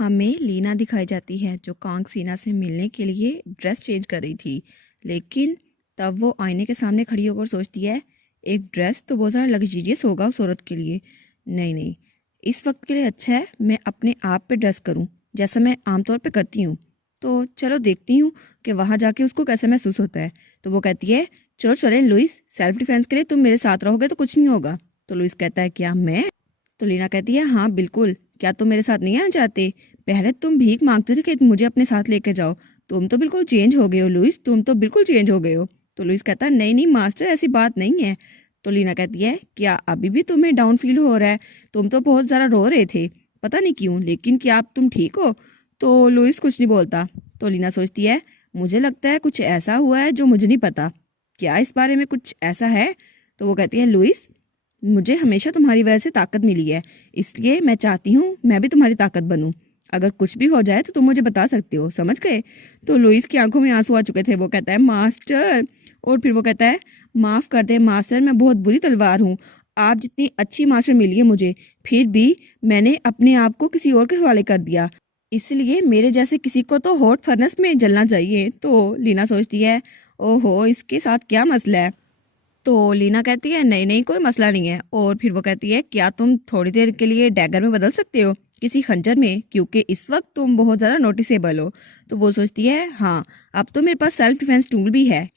हमें लीना दिखाई जाती है जो कांग सीना से मिलने के लिए ड्रेस चेंज कर रही थी। लेकिन तब वो आईने के सामने खड़ी होकर सोचती है, एक ड्रेस तो बहुत ज़्यादा लग्जरियस होगा उस औरत के लिए। नहीं नहीं, इस वक्त के लिए अच्छा है मैं अपने आप पे ड्रेस करूं जैसा मैं आमतौर पे करती हूँ। तो चलो देखती हूँ कि वहाँ जाके उसको कैसे महसूस होता है। तो वो कहती है, चलो चलें लुइस, सेल्फ डिफेंस के लिए तुम मेरे साथ रहोगे तो कुछ नहीं होगा। तो लुइस कहता है, क्या मैं? तो लीना कहती है, हाँ बिल्कुल, क्या तुम मेरे साथ नहीं आना चाहते? पहले तुम भीख मांगते थे कि मुझे अपने साथ लेकर जाओ। तुम तो बिल्कुल चेंज हो गए हो लुइस, तुम तो बिल्कुल चेंज हो गए हो। तो लुइस कहता है, नहीं नहीं मास्टर, ऐसी बात नहीं है। तो लीना कहती है, क्या अभी भी तुम्हें डाउन फील हो रहा है? तुम तो बहुत ज़्यादा रो रहे थे, पता नहीं क्यों, लेकिन क्या अब तुम ठीक हो? तो लुइस कुछ नहीं बोलता। तो लीना सोचती है, मुझे लगता है कुछ ऐसा हुआ है जो मुझे नहीं पता। क्या इस बारे में कुछ ऐसा है? तो वो कहती है, लुइस, मुझे हमेशा तुम्हारी वजह से ताकत मिली है, इसलिए मैं चाहती हूँ मैं भी तुम्हारी ताकत बनूं। अगर कुछ भी हो जाए तो तुम मुझे बता सकते हो, समझ गए? तो लुइस की आंखों में आंसू आ चुके थे। वो कहता है, मास्टर। और फिर वो कहता है, माफ़ कर दे मास्टर, मैं बहुत बुरी तलवार हूँ। आप जितनी अच्छी मास्टर मिली है मुझे, फिर भी मैंने अपने आप को किसी और के हवाले कर दिया। इसलिए मेरे जैसे किसी को तो हॉट फर्नेस में जलना चाहिए। तो लीना सोचती है, ओहो, इसके साथ क्या मसला है? तो लीना कहती है, नहीं नहीं, कोई मसला नहीं है। और फिर वो कहती है, क्या तुम थोड़ी देर के लिए डैगर में बदल सकते हो, किसी खंजर में, क्योंकि इस वक्त तुम बहुत ज़्यादा नोटिसेबल हो। तो वो सोचती है, हाँ अब तो मेरे पास सेल्फ डिफेंस टूल भी है,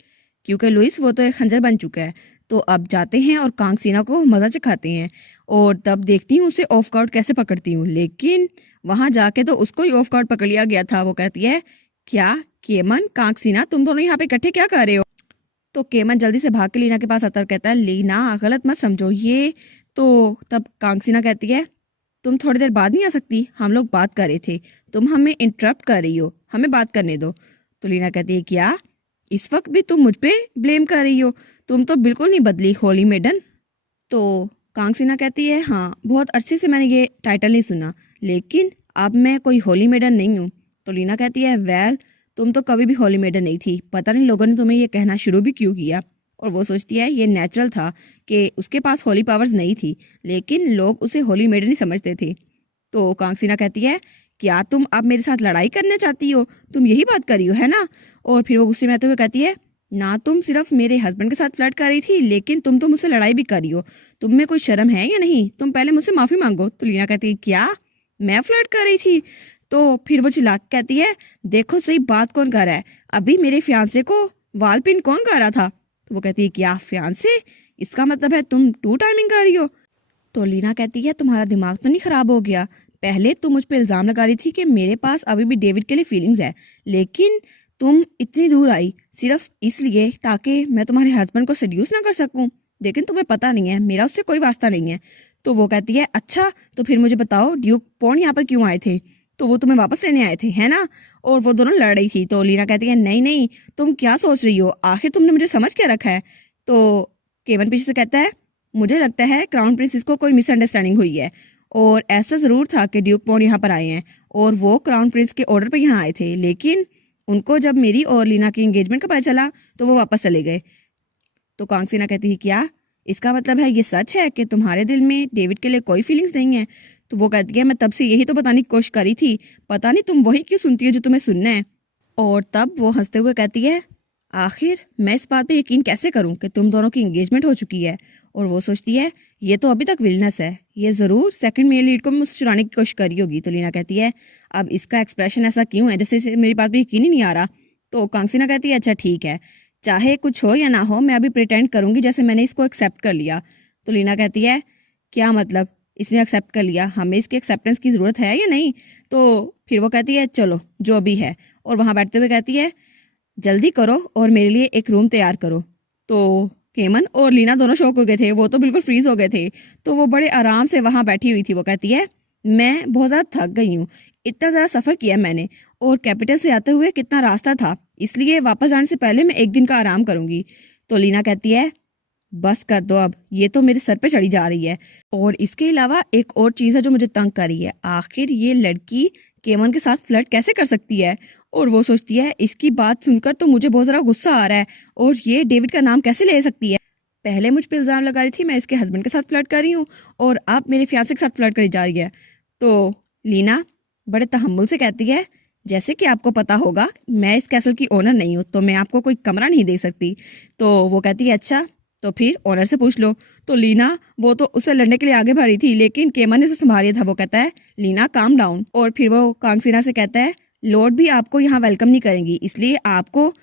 क्योंकि लुइस वो तो एक खंजर बन चुका है। तो अब जाते हैं और कांग सीना को मज़ा चखाते हैं। और तब देखती हूँ उसे ऑफ गार्ड कैसे पकड़ती हूँ। लेकिन वहां जाके तो उसको ही ऑफ गार्ड पकड़ लिया गया था। वो कहती है, क्या केमन, कांग सीना, तुम दोनों यहाँ पे इकट्ठे क्या कर रहे हो? तो केमन जल्दी से भाग के लीना के पास आता है और कहता है, लीना गलत मत समझो ये। तो तब कांगसीना कहती है, तुम थोड़ी देर बाद नहीं आ सकती, हम लोग बात कर रहे थे, तुम हमें इंटरप्ट कर रही हो, हमें बात करने दो। तो लीना कहती है, क्या इस वक्त भी तुम मुझ पे ब्लेम कर रही हो? तुम तो बिल्कुल नहीं बदली, होली मेडन। तो कांगसीना कहती है, हाँ बहुत अरसे से मैंने ये टाइटल नहीं सुना, लेकिन अब मैं कोई होली मेडन नहीं हूँ। तो लीना कहती है, वेल, तुम तो कभी भी होली मेडन नहीं थी, पता नहीं लोगों ने तुम्हें ये कहना शुरू भी क्यों किया। और वो सोचती है, ये नेचुरल था कि उसके पास होली पावर्स नहीं थी, लेकिन लोग उसे होली मेडन ही समझते थे। तो कांगसीना कहती है, क्या तुम अब मेरे साथ लड़ाई करना चाहती हो? तुम यही बात कर रही हो, है ना? और फिर वो गुस्से में आते हुए कहती है, ना तुम सिर्फ मेरे हस्बैंड के साथ फ्लर्ट कर रही थी, लेकिन तुम तो मुझसे लड़ाई भी कर रही हो। तुम में कोई शर्म है या नहीं? तुम पहले मुझसे माफी मांगो। तो लीना कहती है, क्या मैं फ्लर्ट कर रही थी? तो फिर वो चिल्ला के कहती है, देखो सही बात कौन कर रहा है, अभी मेरे फियांसे को वाल पिन कौन कर रहा था? तो वो कहती है, क्या फियांसे? इसका मतलब है तुम टू टाइमिंग कर रही हो? तो लीना कहती है, तुम्हारा दिमाग तो नहीं खराब हो गया? पहले तुम मुझ पे इल्जाम लगा रही थी कि मेरे पास अभी भी डेविड के लिए फीलिंग्स है, लेकिन तुम इतनी दूर आई सिर्फ इसलिए ताकि मैं तुम्हारे हस्बैंड को सेड्यूस ना कर सकूं। लेकिन तुम्हें पता नहीं है मेरा उससे कोई वास्ता नहीं है। तो वो कहती है, अच्छा तो फिर मुझे बताओ ड्यूक पॉन्ड यहाँ पर क्यों आए थे? तो वो तुम्हें वापस लेने आए थे, है ना? और वो दोनों लड़ रही थी। तो लीना कहती है, नहीं नहीं, तुम क्या सोच रही हो, आखिर तुमने मुझे समझ क्या रखा है? तो केवन पीछे से कहता है, मुझे लगता है क्राउन प्रिंसेस को कोई मिसअंडरस्टैंडिंग हुई है, और ऐसा ज़रूर था कि ड्यूक पॉन्ड यहाँ पर आए हैं और वो क्राउन प्रिंस के ऑर्डर पर यहाँ आए थे, लेकिन उनको जब मेरी और लीना की एंगेजमेंट का पता चला तो वो वापस चले गए। तो कांगसीना कहती है, क्या इसका मतलब है ये सच है कि तुम्हारे दिल में डेविड के लिए कोई फीलिंग्स नहीं है? तो वो कहती है, मैं तब से यही तो बताने की कोशिश करी थी, पता नहीं तुम वही क्यों सुनती हो जो तुम्हें सुनना है। और तब वो हंसते हुए कहती है, आखिर मैं इस बात पे यकीन कैसे करूं कि तुम दोनों की एंगेजमेंट हो चुकी है? और वो सोचती है, ये तो अभी तक विलनेस है, ये ज़रूर सेकंड मेल लीड को मुझसे चुराने की कोशिश करी होगी। तो लीना कहती है, अब इसका एक्सप्रेशन ऐसा क्यों है जैसे इसे मेरी बात पे यकीन ही नहीं आ रहा? तो कांगसीना कहती है, अच्छा ठीक है, चाहे कुछ हो या ना हो, मैं अभी प्रिटेंड करूंगी जैसे मैंने इसको एक्सेप्ट कर लिया। तो लीना कहती है, क्या मतलब इसने एक्सेप्ट कर लिया, हमें इसके एक्सेप्टेंस की ज़रूरत है या नहीं? तो फिर वो कहती है, चलो जो भी है। और वहाँ बैठते हुए कहती है, जल्दी करो और मेरे लिए एक रूम तैयार करो। तो केमन और लीना दोनों शॉक हो गए थे, वो तो बिल्कुल फ्रीज हो गए थे। तो वो बड़े आराम से वहां बैठी हुई थी। वो कहती है, मैं बहुत ज़्यादा थक गई हूँ, इतना ज़्यादा सफ़र किया मैंने, और कैपिटल से आते हुए कितना रास्ता था, इसलिए वापस जाने से पहले मैं एक दिन का आराम करूंगी। तो लीना कहती है, बस कर दो अब, ये तो मेरे सर पे चढ़ी जा रही है। और इसके अलावा एक और चीज़ है जो मुझे तंग कर रही है, आखिर ये लड़की केमन के साथ फ्लर्ट कैसे कर सकती है? और वो सोचती है, इसकी बात सुनकर तो मुझे बहुत ज़्यादा गुस्सा आ रहा है, और ये डेविड का नाम कैसे ले सकती है? पहले मुझ पे इल्ज़ाम लगा रही थी मैं इसके हस्बैंड के साथ फ्लर्ट कर रही हूँ, और अब मेरे फियांसे के साथ फ्लर्ट करी जा रही है। तो लीना, बड़े तहम्मुल से कहती है, जैसे कि आपको पता होगा मैं इस कैसल की ओनर नहीं हूँ, तो मैं आपको कोई कमरा नहीं दे सकती। तो वो कहती है अच्छा, तो फिर ओनर से पूछ लो। तो लीना वो तो उससे लड़ने के लिए आगे बढ़ी थी, लेकिन केमन ने उसे संभाल लिया था। वो कहता है लीना काम डाउन। और फिर वो कांगसीना से कहता है लॉर्ड भी आपको यहाँ वेलकम नहीं करेंगी, इसलिए आपको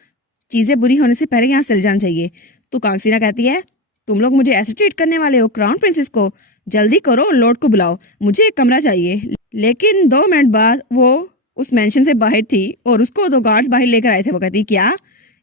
चीज़ें बुरी होने से पहले यहाँ चल जाना चाहिए। तो कांगसीना कहती है तुम लोग मुझे ऐसे ट्रीट करने वाले हो क्राउन प्रिंसेस को, जल्दी करो लॉर्ड को बुलाओ, मुझे एक कमरा चाहिए। लेकिन 2 मिनट बाद वो उस मेंशन से बाहर थी और उसको 2 गार्ड्स बाहर लेकर आए थे। वो कहती क्या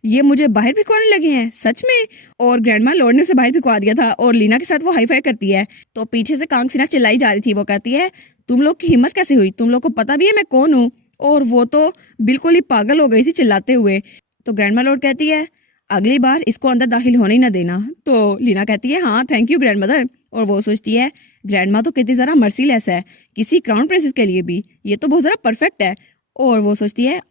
ये मुझे बाहर भिजवाने लगे हैं सच में? और ग्रैंडमा लॉर्ड ने उसे बाहर भिजवा दिया था और लीना के साथ वो हाई फाई करती है। तो पीछे से कांगसीना चिल्लाई जा रही थी। वो कहती है तुम लोग की हिम्मत कैसे हुई, तुम लोग को पता भी है मैं कौन हूँ? और वो तो बिल्कुल ही पागल हो गई थी चिल्लाते हुए। तो ग्रैंडमा लॉर्ड कहती है अगली बार इसको अंदर दाखिल होने ही ना देना। तो लीना कहती है हाँ थैंक यू ग्रैंड मदर। और वो सोचती है ग्रैंडमा तो कितनी ज़रा मर्सीलेस है किसी क्राउन प्रिंसेस के लिए भी, ये तो बहुत ज़रा परफेक्ट है। और वो सोचती है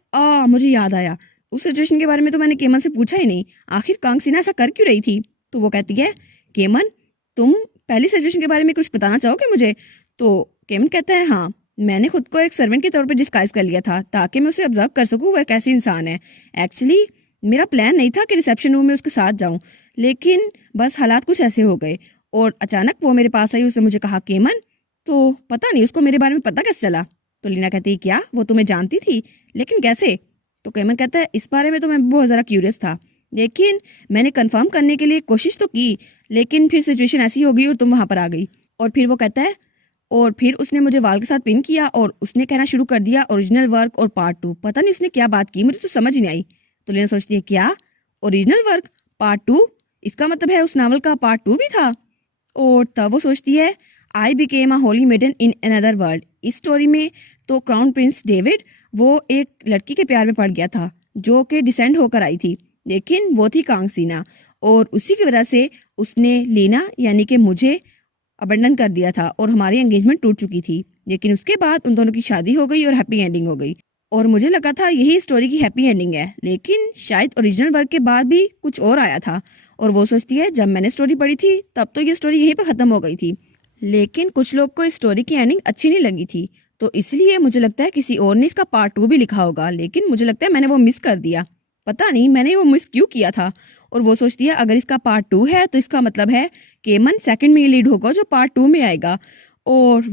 मुझे याद आया, उस सिचुएशन के बारे में तो मैंने केमन से पूछा ही नहीं, आखिर कांगसीना ऐसा कर क्यों रही थी? तो वो कहती है केमन तुम पहली सिचुएशन के बारे में कुछ बताना चाहोगे मुझे? तो केमन कहता है हाँ, मैंने खुद को एक सर्वेंट के तौर पर डिस्गाइज कर लिया था ताकि मैं उसे ऑब्जर्व कर सकूं वह कैसी इंसान है। एक्चुअली मेरा प्लान नहीं था कि रिसेप्शन रूम में उसके साथ जाऊं, लेकिन बस हालात कुछ ऐसे हो गए और अचानक वो मेरे पास आई, उसने मुझे कहा केमन, तो पता नहीं उसको मेरे बारे में पता कैसे चला? तो लीना कहती है क्या वो तुम्हें जानती थी, लेकिन कैसे? तो केमन कहता है इस बारे में तो मैं बहुत ज़्यादा क्यूरियस था, लेकिन मैंने कंफर्म करने के लिए कोशिश तो की, लेकिन फिर सिचुएशन ऐसी हो गई और तुम वहां पर आ गई। और फिर वो कहता है और फिर उसने मुझे वाल के साथ पिन किया और उसने कहना शुरू कर दिया ओरिजिनल वर्क और पार्ट 2। पता नहीं उसने क्या बात की, मुझे तो समझ नहीं आई। तो लीना सोचती है क्या ओरिजिनल वर्क पार्ट 2, इसका मतलब है उस नावल का पार्ट 2 भी था? और तब वो सोचती है I became a holy maiden in another world. इस स्टोरी में तो क्राउन प्रिंस डेविड वो एक लड़की के प्यार में पड़ गया था जो कि डिसेंड होकर आई थी, लेकिन वो थी कांगसीना और उसी की वजह से उसने लीना यानी कि मुझे अबंडन कर दिया था और हमारी एंगेजमेंट टूट चुकी थी। लेकिन उसके बाद उन दोनों की शादी हो गई और हैप्पी एंडिंग हो गई और मुझे लगा था यही स्टोरी की हैप्पी एंडिंग है, लेकिन शायद ओरिजिनल वर्क के बाद भी कुछ और आया था। और वो सोचती है जब मैंने स्टोरी पढ़ी थी तब तो ये स्टोरी यहीं पर खत्म हो गई थी, लेकिन कुछ लोग को इस स्टोरी की एंडिंग अच्छी नहीं लगी थी, तो इसलिए मुझे लगता है किसी और ने इसका पार्ट 2 भी लिखा होगा, लेकिन मुझे लगता है मैंने वो मिस कर दिया, पता नहीं मैंने वो मिस क्यों किया था। और वो सोचती है अगर इसका पार्ट 2 है तो इसका मतलब है केमन सेकंड में लीड होगा जो पार्ट 2 में आएगा। और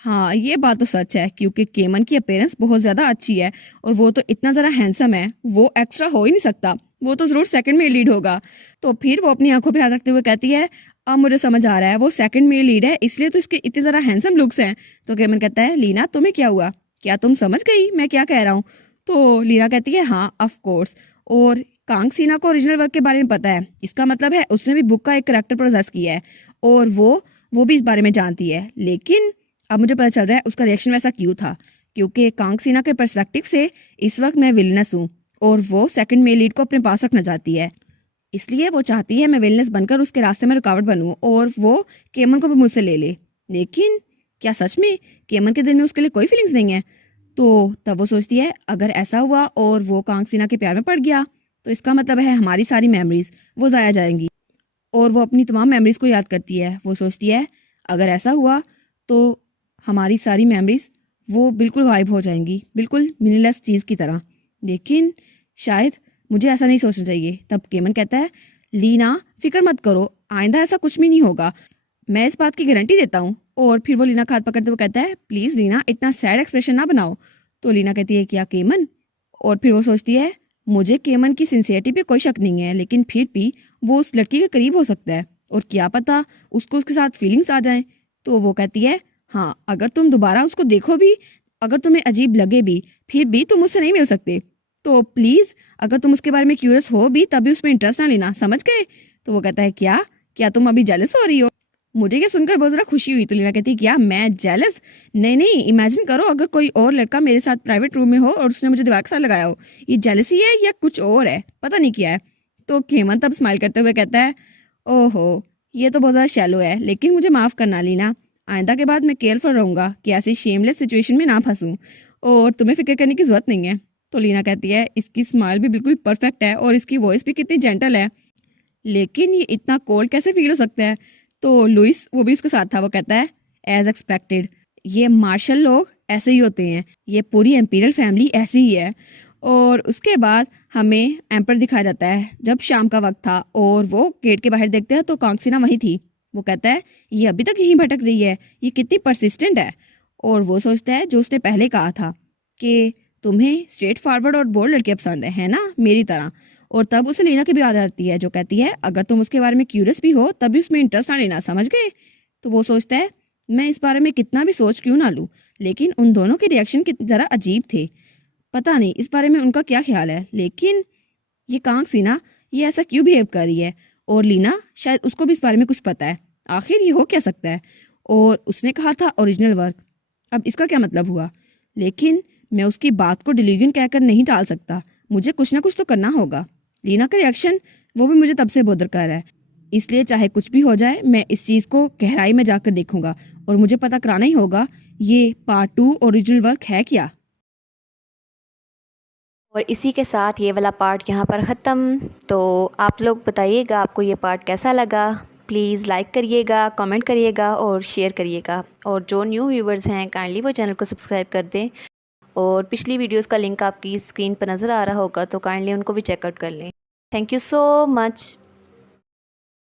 हाँ ये बात तो सच है क्योंकि केमन की अपीयरेंस बहुत ज़्यादा अच्छी है और वो तो इतना ज़रा हैंडसम है, वो एक्स्ट्रा हो ही नहीं सकता, वो तो ज़रूर सेकंड में लीड होगा। तो फिर वो अपनी आंखों पे हाथ रखते हुए कहती है अब मुझे समझ आ रहा है वो सेकंड में लीड है इसलिए तो इसके इतने ज़रा हैंडसम लुक्स हैं। तो केमन कहता है लीना तुम्हें क्या हुआ, क्या तुम समझ गई मैं क्या कह रहा हूँ? तो लीना कहती है हाँ ऑफ कोर्स, और कांगसीना को ओरिजिनल वर्क के बारे में पता है, इसका मतलब है उसने भी बुक का एक करेक्टर प्रोसेस किया है और वो भी इस बारे में जानती है। लेकिन अब मुझे पता चल रहा है उसका रिएक्शन वैसा क्यों था, क्योंकि कांगसीना के पर्सपेक्टिव से इस वक्त मैं विलनेस हूँ और वो सेकंड मेल लीड को अपने पास रखना चाहती है, इसलिए वो चाहती है मैं विलनेस बनकर उसके रास्ते में रुकावट बनूं और वो केमन को भी मुझसे ले ले। लेकिन क्या सच में केमन के दिल में उसके लिए कोई फीलिंग्स नहीं है? तो तब वो सोचती है अगर ऐसा हुआ और वो कांगसीना के प्यार में पड़ गया तो इसका मतलब है हमारी सारी मेमोरीज वो ज़ाया जाएंगी और वो अपनी तमाम मेमोरीज को याद करती है। वो सोचती है अगर ऐसा हुआ तो हमारी सारी मेमोरीज वो बिल्कुल गायब हो जाएंगी, बिल्कुल मीनिंगलेस चीज़ की तरह। लेकिन शायद मुझे ऐसा नहीं सोचना चाहिए। तब केमन कहता है लीना फिक्र मत करो, आइंदा ऐसा कुछ भी नहीं होगा, मैं इस बात की गारंटी देता हूँ। और फिर वो लीना का हाथ पकड़ते हुए कहता है प्लीज़ लीना इतना सैड एक्सप्रेशन ना बनाओ। तो लीना कहती है क्या केमन? और फिर वो सोचती है मुझे केमन की सिंसियरिटी पे कोई शक नहीं है, लेकिन फिर भी वो उस लड़की के करीब हो सकता है और क्या पता उसको उसके साथ फीलिंग्स आ जाएं। तो वो कहती है हाँ अगर तुम दोबारा उसको देखो भी, अगर तुम्हें अजीब लगे भी, फिर भी तुम उससे नहीं मिल सकते, तो प्लीज़ अगर तुम उसके बारे में क्यूरियस हो भी तभी उसमें इंटरेस्ट ना लेना, समझ गए? तो वो कहता है क्या क्या तुम अभी जेलस हो रही हो? मुझे क्या सुनकर बहुत ज़्यादा खुशी हुई। तो लीना कहती है क्या मैं जेलस? नहीं नहीं, इमेजिन करो अगर कोई और लड़का मेरे साथ प्राइवेट रूम में हो और उसने मुझे दीवार के साथ लगाया हो, ये जेलसी है या कुछ और है, पता नहीं क्या है। तो केमन तब स्माइल करते हुए कहता है ओहो ये तो बहुत ज़्यादा शैलो है, लेकिन मुझे माफ़ करना लीना, आइंदा के बाद मैं केयरफुल रहूँगा कि ऐसी शेमलेस सिचुएशन में ना फंसूँ और तुम्हें फिक्र करने की ज़रूरत नहीं है। तो लीना कहती है इसकी स्माइल भी बिल्कुल परफेक्ट है और इसकी वॉइस भी कितनी जेंटल है, लेकिन ये इतना कोल्ड कैसे फील हो सकता है? तो लुइस वो भी उसके साथ था, वो कहता है एज एक्सपेक्टेड ये मार्शल लोग ऐसे ही होते हैं, ये पूरी एम्पीरियल फैमिली ऐसी ही है। और उसके बाद हमें एम्पर दिखाया जाता है जब शाम का वक्त था और वो गेट के बाहर देखते हैं तो कांगसीना वहीं थी। वो कहता है ये अभी तक यहीं भटक रही है, ये कितनी परसिस्टेंट है। और वो सोचता है जो उसने पहले कहा था कि तुम्हें स्ट्रेट फॉरवर्ड और बोल्ड लड़कियाँ पसंद है ना, मेरी तरह। और तब उसे लीना की भी याद आती है जो कहती है अगर तुम उसके बारे में क्यूरियस भी हो तब भी उसमें इंटरेस्ट ना लेना, समझ गए। तो वो सोचता है मैं इस बारे में कितना भी सोच क्यों ना लूँ, लेकिन उन दोनों के रिएक्शन कितने ज़रा अजीब थे। पता नहीं इस बारे में उनका क्या ख्याल है, लेकिन ये कांगसीना ये ऐसा क्यों बिहेव कर रही है। और लीना शायद उसको भी इस बारे में कुछ पता है, आखिर ये हो क्या सकता है। और उसने कहा था ओरिजिनल वर्क, अब इसका क्या मतलब हुआ। लेकिन मैं उसकी बात को डिलीजन कहकर नहीं टाल सकता, मुझे कुछ ना कुछ तो करना होगा। लीना का रिएक्शन वो भी मुझे तब से बोदर कर रहा है, इसलिए चाहे कुछ भी हो जाए मैं इस चीज़ को गहराई में जाकर देखूंगा और मुझे पता कराना ही होगा ये पार्ट 2 ओरिजिनल वर्क है क्या। और इसी के साथ ये वाला पार्ट यहाँ पर ख़त्म। तो आप लोग बताइएगा आपको ये पार्ट कैसा लगा। प्लीज़ लाइक करिएगा, कमेंट करिएगा और शेयर करिएगा। और जो न्यू व्यूवर्स हैं काइंडली वो चैनल को सब्सक्राइब कर दें। और पिछली वीडियोस का लिंक आपकी स्क्रीन पर नज़र आ रहा होगा तो काइंडली उनको भी चेकआउट कर लें। Thank you so much.